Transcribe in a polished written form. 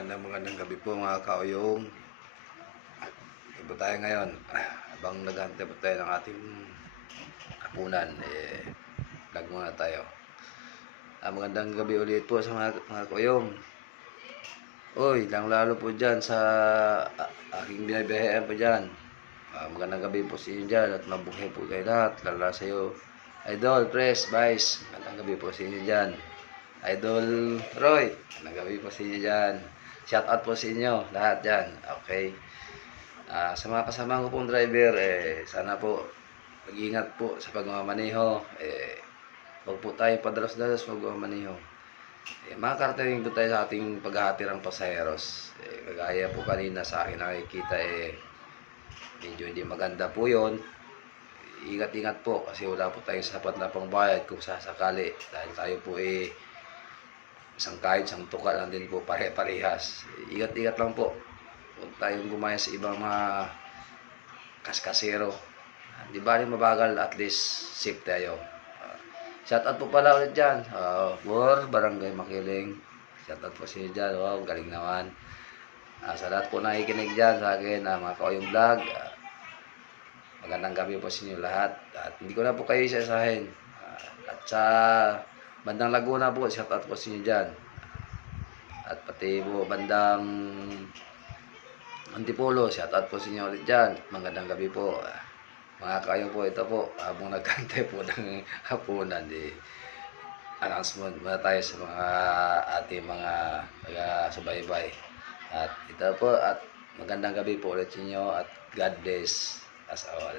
Magandang gabi po mga kauyong. Ito tayo ngayon. Habang naghantay po tayo ng ating hapunan, vlog muna tayo. Magandang gabi ulit po sa mga kauyong. Uy, lalo po dyan sa aking binabiyahean po dyan. Magandang gabi po sa inyo dyan at mabuhay po kayo lahat. Lalo sa iyo, Idol, Press, Vice. Magandang gabi po sa inyo dyan. Idol Roy, magandang gabi po sa inyo dyan. Shout out po sa inyo lahat dyan. Okay. Sa mga kasama ko pong driver, sana po mag-ingat po sa pagmamaneho. Huwag po tayo padalos-dalos magmamaneho. Makakarating po tayo sa ating paghahatirang pasaheros. Kagaya po kanina sa akin nakikita, medyo hindi maganda po yon. Ingat-ingat po kasi wala po tayong sapat na pangbayad kung sasakali. Dahil tayo po isang kahit, isang tuka lang din po pare-parehas. Ingat-ingat lang po. Huwag tayong gumaya sa ibang mga kaskasero. Di ba rin mabagal, at least safe tayo. Shout out po pala ulit dyan. For Barangay Makiling. Shout out po sa inyo dyan. Wow, galing naman. Sa lahat po nakikinig dyan sa akin, mga kauyong vlog. Magandang gabi po sa inyo lahat. At hindi ko na po kayo isasahin. At sa bandang Laguna po, shout out po sa inyo dyan. At pati po bandang Antipolo, shout out po sa inyo ulit dyan. Magandang gabi po. Mga kayo po, ito po, habang nagkantay po ng hapunan, announcement muna tayo sa mga ating mga subaybay. At ito po, at magandang gabi po ulit sa inyo at God bless us all.